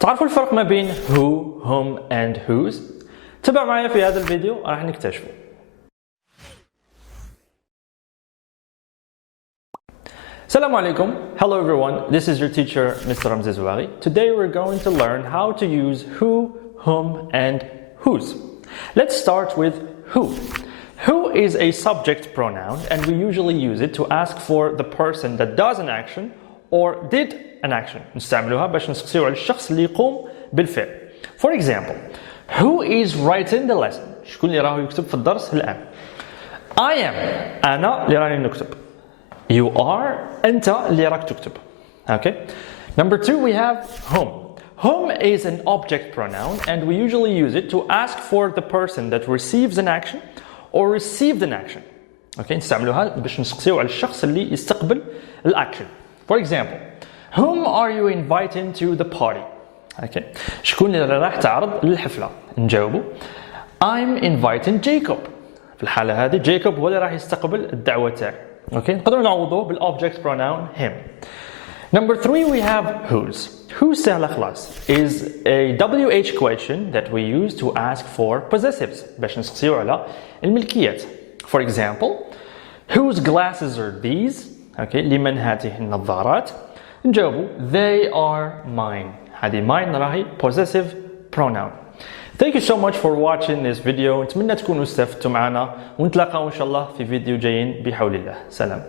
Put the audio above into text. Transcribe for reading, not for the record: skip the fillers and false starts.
تعرفوا الفرق ما بين who, whom and whose؟ تابع معايا في هذا الفيديو راح نكتشفه. Assalamu alaikum. Hello everyone. This is your teacher Mr. Ramzi. Today we're going to learn how to use who, whom and whose. Let's start with who. Who is a subject pronoun and we usually use it to ask for the person that does an action or did an action. نستعملوها باش نسقسيو على الشخص اللي يقوم بالفعل. For example, who is writing the lesson? شكون اللي راهو يكتب في الدرس الآن؟ I am. أنا اللي راني نكتب. You are. أنت اللي راك تكتب. Okay. Number two, we have whom. Whom is an object pronoun and we usually use it to ask for the person that receives an action or received an action. Okay. نستعملوها باش نسقسيو على الشخص اللي يستقبل الأكشن. For example, whom are you inviting to the party? Okay. شكون اللي راح تعرض للحفلة؟ نجاوبه I'm inviting Jacob. في الحالة هذه Jacob هو اللي راح يستقبل الدعوة تاعي. Okay. نقدروا نعوضوه بالobject pronoun him. Number three, we have whose. Whose سهلة خلاص is a WH question that we use to ask for possessives باش نسقسيو على الملكيات. For example, whose glasses are these? Okay. لمن هذه النظارات؟ نجاوبوا they are mine. هذه mine راهي possessive pronoun. Thank you so much for watching this video. نتمنى تكونوا استفدتوا معنا ونتلاقاو إن شاء الله في فيديو جايين بحول الله. سلام.